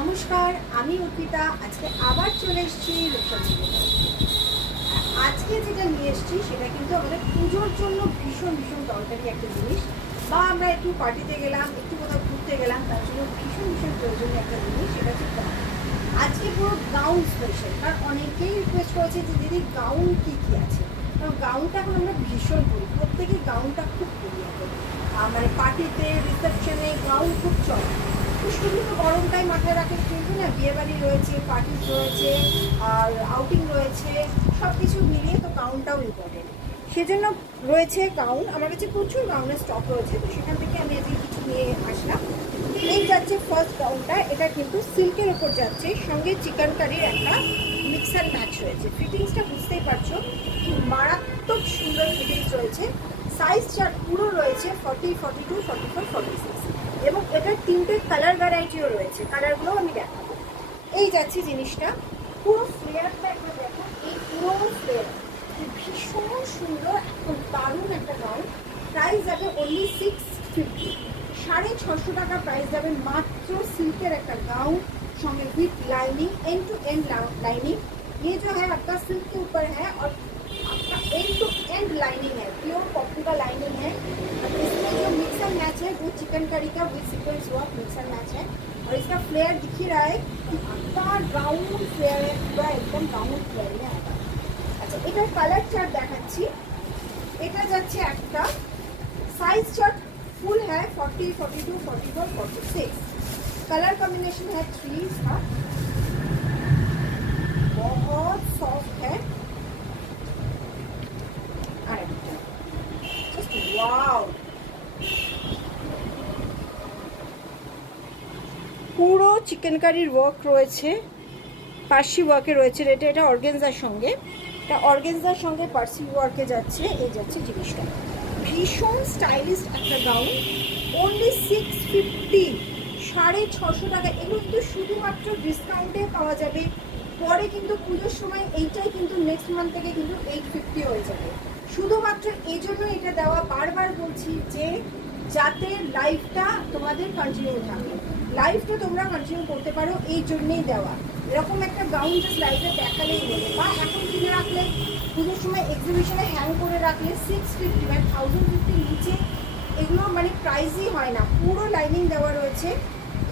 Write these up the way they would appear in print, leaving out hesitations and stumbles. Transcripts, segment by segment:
নমস্কার, আমি অর্পিতা। আজকে আবার চলে এসেছি রূপসজ্জা। আজকে যেটা নিয়ে এসেছি সেটা কিন্তু আমাদের পুজোর জন্য ভীষণ ভীষণ দরকারি একটা জিনিস, বা আমরা একটু পার্টিতে গেলাম, একটু কোথাও ঘুরতে গেলাম, তার জন্য ভীষণ ভীষণ প্রয়োজনীয় একটা জিনিস, সেটা হচ্ছে গাউন। আজকে পুরো গাউন স্পেশাল, কারণ অনেকেই রিকোয়েস্ট করেছে যে দিদি গাউন কী কী আছে। কারণ গাউনটা এখন আমরা ভীষণ করি, প্রত্যেকেই গাউনটা খুব করি এখন, মানে পার্টিতে, রিসেপশনে গাউন খুব চলে। শুধু তো গরমটাই মাথায় রাখে কিন্তু না, বিয়েবাড়ি রয়েছে, পার্টি রয়েছে, আর আউটিং রয়েছে, সব কিছু মিলিয়ে তো গাউনটাও ইম্পর্টেন্ট। সেজন্য রয়েছে গাউন, আমার কাছে প্রচুর গাউনের স্টক রয়েছে, তো সেখান থেকে আমি আজকে কিছু নিয়ে আসলাম। এই যাচ্ছে ফার্স্ট গাউনটা, এটা কিন্তু সিল্কের ওপর যাচ্ছে, সঙ্গে চিকেন কারির একটা মিক্স অ্যান্ড ম্যাচ রয়েছে। ফিটিংসটা বুঝতেই পারছো কি মারাত্মক সুন্দর ফিটিংস রয়েছে। সাইজ চার্ট পুরো রয়েছে 40, 42, 44, 46, এবং এটার তিনটে কালার ভ্যারাইটিও রয়েছে। কালারগুলো আমি দেখাবো। এই যাচ্ছে জিনিসটা, পুরো ফ্লেয়ারটা একবার দেখো, এই পুরো ফ্লেয়ার ভীষণ সুন্দর, একদম দারুণ একটা গাউন। প্রাইস যাবে অনলি 650, 650 টাকা প্রাইস যাবে মাত্র। সিল্কের একটা gown song with lining, and to end lining. ये जो है आपका सिल्क के ऊपर है और आपका एंड टू एंड लाइनिंग है, प्योर कॉटन का लाइनिंग है। और इसमें जो मिक्स एंड मैच है वो चिकन करी का विथ सीक्वेंस हुआ मिक्स एंड मैच है। और इसका फ्लेयर दिख ही रहा है कि आपका गाउन फ्लेयर है, पूरा एकदम गाउन फ्लेयर में आएगा। अच्छा, এটার কালার চার্ট দেখাচ্ছি। এটা যাচ্ছে একটা সাইজ চার্ট फुल है 40, 42, 44, 46। कलर कॉम्बिनेशन है 3 इसका, बहुत सॉफ्ट है। जस्ट वाओ, পুরো চিকেন কারির ওয়ার্ক রয়েছে, পার্সি ওয়ার্কে রয়েছে। এটা অর্গানজার সঙ্গে, এটা অর্গানজার সঙ্গে পার্সি ওয়ার্কে যাচ্ছে। এই যাচ্ছে জিনিসটা, ভীষণ স্টাইলিশ একটা গাউন, অনলি 650, 650 টাকা। এগুলো কিন্তু শুধুমাত্র ডিসকাউন্টে পাওয়া যাবে, পরে কিন্তু পুজোর সময় এইটাই কিন্তু নেক্সট মান্থ থেকে কিন্তু 850 হয়ে যাবে। শুধুমাত্র এই জন্য এটা দেওয়া, বারবার বলছি যে যাতে লাইফটা তোমাদের কন্টিনিউ থাকে, লাইফটা তোমরা কন্টিনিউ করতে পারো, এই জন্যেই দেওয়া। এরকম একটা গাউন জাস্ট লাইফে দেখালেই নেবে, বা এখন কিনে রাখলে পুজোর সময় এক্সিবিশনে হ্যাং করে রাখলে 650 বা 1050 নিচে এগুলো মানে প্রাইসই হয় না। পুরো লাইনিং দেওয়া রয়েছে,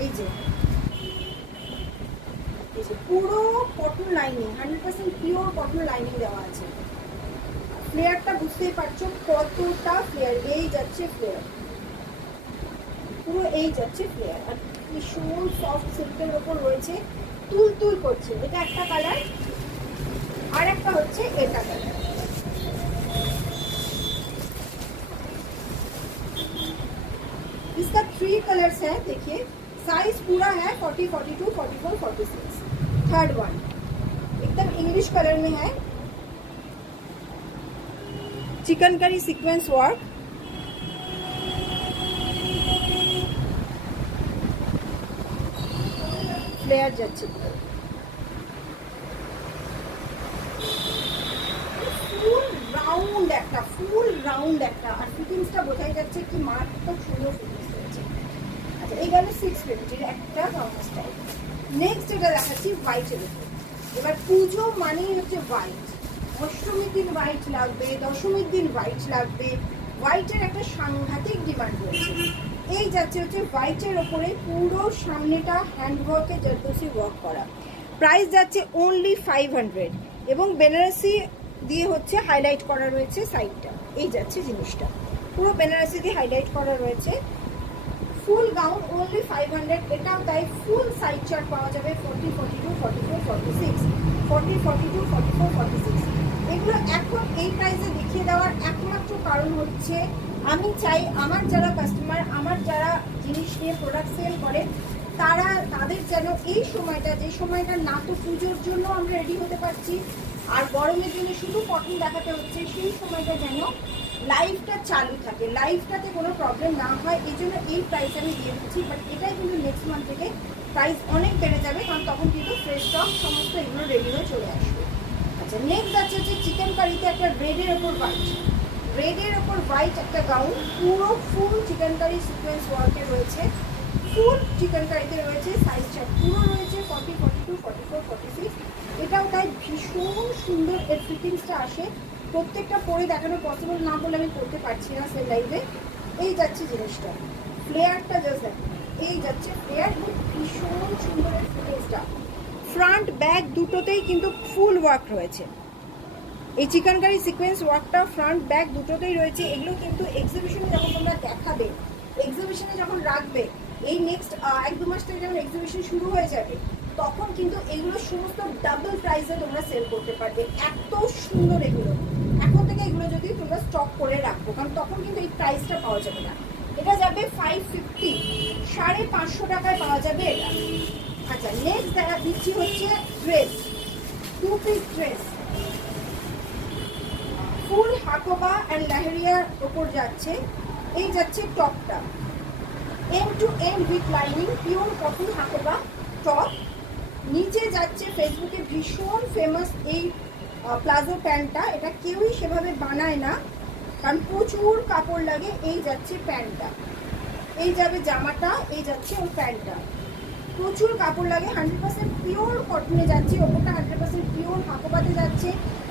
এই যে পুরো cotton lining, 100% pure cotton lining দেওয়া আছে। ফ্লেয়ারটা বুঝতেই পারছো কতটা ফ্লেয়ার, এই যাচ্ছে ফ্লেয়ার, পুরো এই যাচ্ছে ফ্লেয়ার। আর ভীষণ সফট সিল্কের ওপর রয়েছে, তুল তুল করছে। এটা একটা কালার, আর একটা হচ্ছে এটা কালার। इसका 3 कलर्स है, देखिए साइज पूरा है 40, 42, 44, 46। थर्ड वन एकदम इंग्लिश कलर में है, chicken curry sequence work. Flare যাচ্ছে ফুল রাউন্ড একটা, ফুল রাউন্ড একটা, আর ফিটিংসটা বোঝাই যাচ্ছে কি মারাত্মক সুন্দর ফিটিংস রয়েছে। আচ্ছা, এই গেল 650 একটা গাউন স্টাইল। নেক্সট এটা দেখাচ্ছি হোয়াইটের উপর। এবার পুজো মানেই হচ্ছে হোয়াইট, অষ্টমীর দিন হোয়াইট লাগবে, দশমীর দিন হোয়াইট লাগবে, হোয়াইটের একটা সাংঘাতিক ডিমান্ড রয়েছে। এই যাচ্ছে হচ্ছে হোয়াইটের ওপরে পুরো সামনেটা হ্যান্ডওয়ার্কে জরদোসি ওয়ার্ক করা। প্রাইস যাচ্ছে অনলি 500, এবং বেনারসি দিয়ে হচ্ছে হাইলাইট করা রয়েছে সাইডটা। এই যাচ্ছে জিনিসটা, পুরো বেনারসি দিয়ে হাইলাইট করা রয়েছে। ফুল গাউন অনলি 500। এটাও তাই, ফুল সাইড চার্ট পাওয়া যাবে 40, 42, 44, 46, 40, 42, 44, 46। এগুলো এখন এই প্রাইসে দেখিয়ে দেওয়ার একমাত্র কারণ হচ্ছে আমি চাই আমার যারা কাস্টমার, আমার যারা জিনিস নিয়ে প্রোডাক্ট সেল করে, তাদের যেন এই সময়টা, যে সময়টা না তো পুজোর জন্য আমরা রেডি হতে পারছি, আর গরমের দিনে শুধু কটন দেখাতে হচ্ছে, সেই সময়টা যেন লাইফটা চালু থাকে, লাইফটাতে কোনো প্রবলেম না হয়, এই জন্য এই প্রাইস আমি দিয়ে দিচ্ছি। বাট এটাই কিন্তু নেক্সট মান্থ থেকে প্রাইস অনেক বেড়ে যাবে, কারণ তখন কিন্তু ফ্রেশ স্টক সমস্ত এগুলো রেডি হয়ে চলে আসবে। আচ্ছা, নেক্সট যাচ্ছে হচ্ছে চিকেন কারিতে একটা রেডের ওপর হোয়াইট, রেডের ওপর হোয়াইট একটা গাউন, পুরো ফুল চিকেন কারি সিকোয়েন্স ওয়ার্কে রয়েছে। ফুল চিকেনকারিতে রয়েছে, সাইজ চার্ট পুরো রয়েছে 40, 42, 44, 46। এটাও তাই ভীষণ সুন্দর এর ফিটিংসটা আসে। প্রত্যেকটা পরে দেখানো পসিবল না বলে আমি করতে পারছি না সেল লাইভে। এই যাচ্ছে জিনিসটা, ফ্লেয়ারটা জাস্ট দেখো, এই যাচ্ছে ফ্লেয়ার, ভীষণ সুন্দর এর ফিটিংসটা। ফ্রন্ট ব্যাক দুটোতেই কিন্তু ফুল ওয়ার্ক রয়েছে। এই চিকেনকারি সিকোয়েন্স ওয়ার্কটা ফ্রন্ট ব্যাক দুটোতেই রয়েছে। এগুলো কিন্তু এক্সিবিশনে যখন তোমরা দেখাবে, এক্সিবিশনে যখন রাখবে, এই নেক্সট 1-2 মাস থেকে যখন এক্সিবিশন শুরু হয়ে যাবে, তখন কিন্তু এগুলো সমস্ত ডাবল প্রাইসে তোমরা সেল করতে পারবে। এত সুন্দর এগুলো, এখন থেকে এগুলো যদি তোমরা স্টক করে রাখবো, কারণ তখন কিন্তু এই প্রাইসটা পাওয়া যাবে না। এটা যাবে 550, 550 টাকায় পাওয়া যাবে এটা। আচ্ছা, নেক্সট দেখা দিচ্ছি হচ্ছে dress, 2 piece dress, full Hakoba and লেহেরিয়ার ওপর যাচ্ছে। এই যাচ্ছে টপটা, end to end with lining, pure cotton Hakoba top. নিচে যাচ্ছে ফেসবুকে ভীষণ ফেমাস এই প্লাজো প্যান্টটা। এটা কেউই সেভাবে বানায় না, কারণ প্রচুর কাপড় লাগে। এই যাচ্ছে প্যান্টটা, এই যাবে জামাটা, এই যাচ্ছে ওর প্যান্টটা, প্রচুর কাপড় লাগে। 100% পিওর কটনে যাচ্ছে, ওপরটা 100% পিওর হাকোবাতে যাচ্ছে,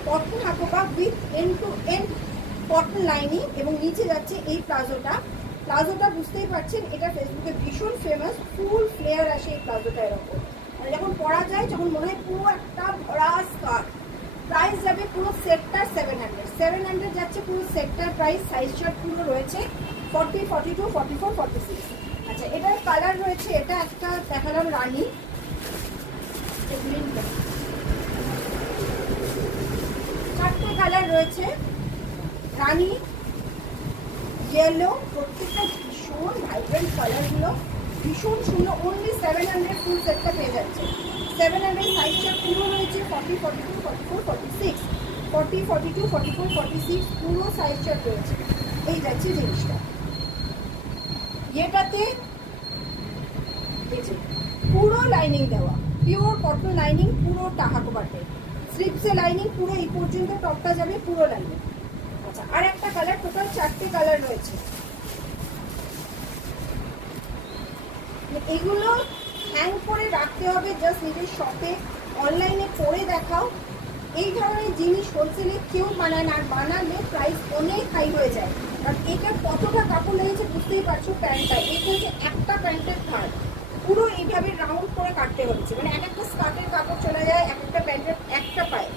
cotton Hakoba with end to end cotton lining. এবং নিচে যাচ্ছে এই প্লাজোটা। প্লাজোটা বুঝতেই পারছেন, এটা ফেসবুকে ভীষণ ফেমাস, ফুল ফ্লেয়ার আসে এই প্লাজোটা এরকম, মানে যখন পরা যায় যখন মনে হয় পুরো একটা ভরা স্কার্ট। প্রাইস যাবে পুরো সেটটার 700 যাচ্ছে পুরো সেটটার প্রাইস। সাইজ চার্ট পুরো রয়েছে 40, 42, 44, 46। আচ্ছা, এটার কালার রয়েছে, এটা একটা দেখালাম রানী, চারটে কালার রয়েছে, রানী, ইয়েলো, প্রত্যেকটা ভীষণ ভাইব্রেন্ট কালারগুলো, ভীষণ সুন্দর। অনলি 700 ফুল সেটটা পেয়ে যাচ্ছে। 700 সাইজটা পুরো রয়েছে 40, 42, 44, 46, 40, 42, 44, 46 পুরো সাইজ চার্ট রয়েছে। এই যাচ্ছে জিনিসটা, এটাতে পুরো লাইনিং দেওয়া, পিওর কটন লাইনিং, পুরো হাকোবাতে, স্লিপসে লাইনিং পুরো এই পর্যন্ত, টপটা যাবে পুরো লাইনিং। আচ্ছা, আর একটা কালার, টোটাল 4টে কালার রয়েছে। এগুলো হ্যাং করে রাখতে হবে জাস্ট নিজের শপে, অনলাইনে পরে দেখাও। এই ধরনের জিনিস হোলসেলে কেউ বানায় না, আর বানালে প্রাইস অনেক হাই হয়ে যায়। কারণ এটা কতটা কাপড় লেগেছে বুঝতেই পারছো। প্যান্টটা এটা হচ্ছে একটা প্যান্টের থার্ড, পুরো এইভাবে রাউন্ড করে কাটতে হচ্ছে, মানে এক একটা স্কার্টের কাপড় চলে যায় এক একটা প্যান্টের একটা পায়ে।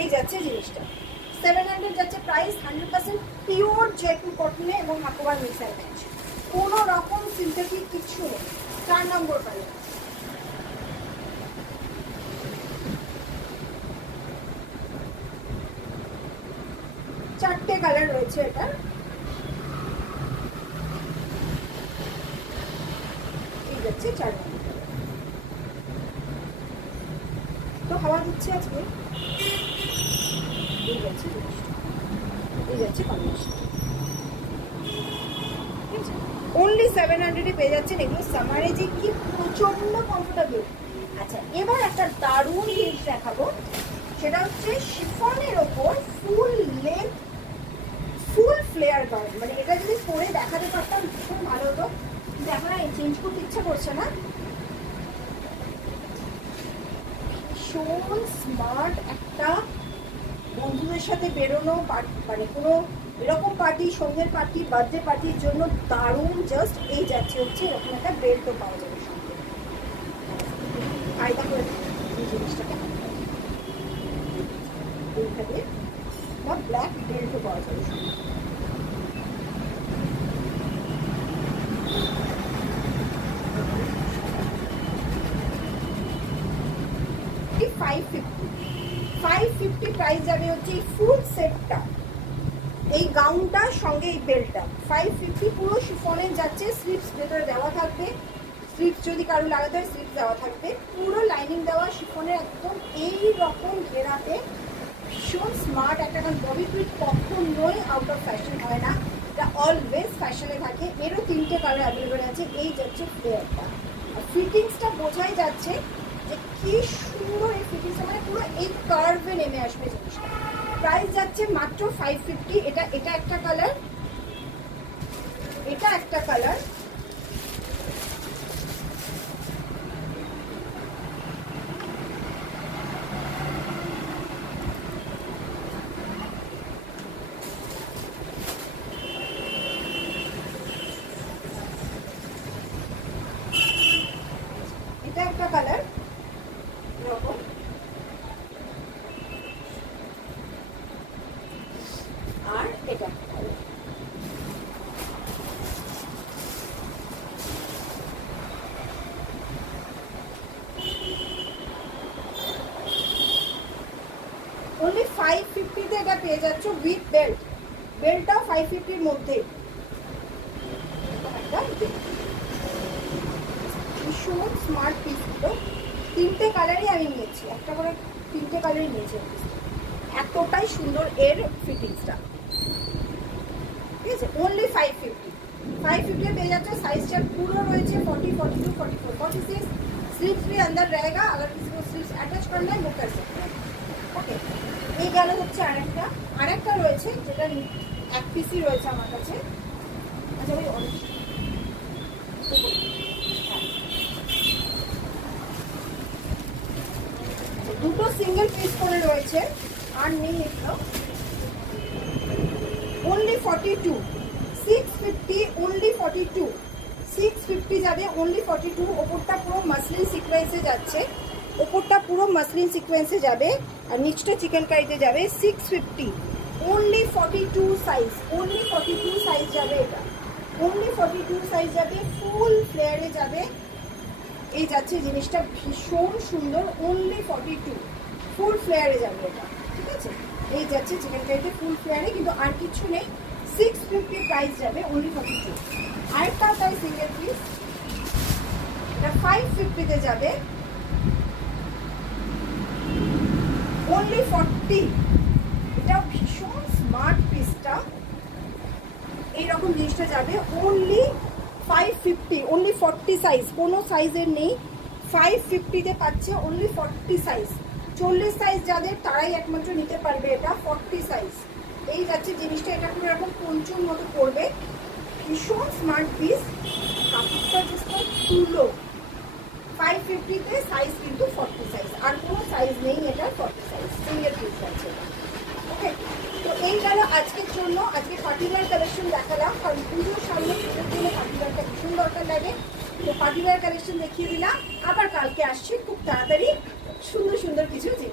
এই যাচ্ছে জিনিসটা 700 যাচ্ছে প্রাইস। 100% পিওর জয়পুর কটনে এবং হাকোবার মিক্সার ম্যাচ, কোনো রকম সিনথেটিক কিছু নেই। 4 নম্বর কালার, চারটে কালার রয়েছে এটা। এই যাচ্ছে 4 নম্বর কালার, তো হাওয়া দিচ্ছে আজকে। এই যাচ্ছে এই যাচ্ছে কম্বিনেশন, অনলি 700 পেয়ে যাচ্ছেন। এগুলো সামারে যে কি প্রচন্ড কমফোর্টেবল। আচ্ছা, এবার একটা দারুণ জিনিস দেখাবো, সেটা হচ্ছে শিফনের ওপর ফুল লেন্থ ফুল ফ্লেয়ার গাউন। মানে এটা যদি পরে দেখাতে পারতাম ভীষণ ভালো হতো, কিন্তু এখন আর চেঞ্জ করতে ইচ্ছা করছে না। ভীষণ স্মার্ট একটা বন্ধুদের সাথে বেরোনো, মানে কোনো এরকম পার্টি, সন্ধ্যের পার্টি, বার্থডে পার্টির জন্য দারুণ। জাস্ট এই যাচ্ছে হচ্ছে এরকম একটা বেল্টও পাওয়া যাবে সঙ্গে। আয়দা করে এই জিনিসটাকে এইভাবে বা ব্ল্যাক বেল্টও পাওয়া যাবে সঙ্গে। $550 প্রাইস যাবে হচ্ছে এই ফুল সেটটা, এই গাউনটার সঙ্গে এই বেল্টটা। 550 পুরো শিফনের যাচ্ছে, স্লিপস ভেতরে দেওয়া থাকবে, স্লিপস যদি কারো লাগাতে হয় স্লিপস দেওয়া থাকবে, পুরো লাইনিং দেওয়া শিফনের একদম এই রকম ঘেরাতে। ভীষণ স্মার্ট একটা, কারণ বডি প্রিন্ট কখনোই আউট অফ ফ্যাশন হয় না, এটা অলওয়েজ ফ্যাশনে থাকে। এরও 3টে কালার অ্যাভেলেবেল আছে। এই যাচ্ছে ফ্লেয়ারটা, আর ফিটিংসটা বোঝাই যাচ্ছে যে কি সুন্দর এই ফিটিংসটা, মানে পুরো এই কার্ভে নেমে আসবে জিনিসটা। প্রাইস যাচ্ছে মাত্র 550। এটা একটা কালার, একটা কালার, এটা একটা কালার এরকম, আর এটা একটা কালার। only 550 তে এটা পেয়ে যাচ্ছ উইথ বেল্ট, বেল্টটাও 550 এর মধ্যে। ভীষণ স্মার্ট পিসগুলো, তিনটে কালারই আমি নিয়েছি, একটা করে তিনটে কালারই নিয়েছি। এতটাই সুন্দর এর ফিটিংসটা, ঠিক আছে। অনলি 550 পেয়ে যাচ্ছে। साइज पूरा रही 40, 42, 44, 46। स्लीव्स भी अंदर रहेगा, अगर किसी को स्लीव्स अटैच करना है वो कर सकते हैं। ओके, এই গেল হচ্ছে আরেকটা রয়েছে যেটা এক পিসই রয়েছে আমার কাছে। আচ্ছা ভাই, দুটো সিঙ্গেল পিস করে রয়েছে আর নেই এগুলো। only 42, 650, only 42, 650 যাবে, only 42। ওপরটা পুরো মাসলিন সিকোয়েন্সে যাচ্ছে, ওপরটা পুরো মাসলিন সিকোয়েন্সে যাবে আর নিচটা চিকেন কারিতে যাবে। 650, only 42 সাইজ, only 42 সাইজ যাবে এটা, only 42 সাইজ যাবে, ফুল ফ্লেয়ারে যাবে। এই যাচ্ছে জিনিসটা ভীষণ সুন্দর, only 42 ফুল ফ্লেয়ারে যাবে এটা, ঠিক আছে। এই যাচ্ছে চিকেন কারিতে ফুল ফ্লেয়ারে, কিন্তু আর কিছু নেই। 650 প্রাইস যাবে, only 42। আরেকটা তাই সিঙ্গেল পিস, এটা 550 তে যাবে, only 40। এটা ভীষণ স্মার্ট পিসটা, এইরকম জিনিসটা যাবে only 550, only 40 সাইজ, কোনো সাইজের নেই। 550 তে পাচ্ছে, only 40 সাইজ। 40 সাইজ যাদের তারাই একমাত্র নিতে পারবে এটা, 40 সাইজ। এই যাচ্ছে জিনিসটা, এটা পুরো এরকম পঞ্চুর মতো পড়বে, ভীষণ স্মার্ট পিস। কাপড়টা জাস্ট তুলো। 550 তে সাইজ কিন্তু 40 সাইজ, আর কোনো সাইজ নেই এটা, 40 সাইজ সিঙ্গেল পিস আছে। ওকে, তো এই গেল আজকের জন্য। আজকে পার্টিওয়ার কালেকশন দেখালাম, কারণ পুজোর সামনে পুজোর জন্য পার্টিওয়ারটা ভীষণ দরকার লাগে। তো পার্টিওয়ার কালেকশন দেখিয়ে দিলাম, আবার কালকে আসছি খুব তাড়াতাড়ি সুন্দর সুন্দর কিছু জিনিস।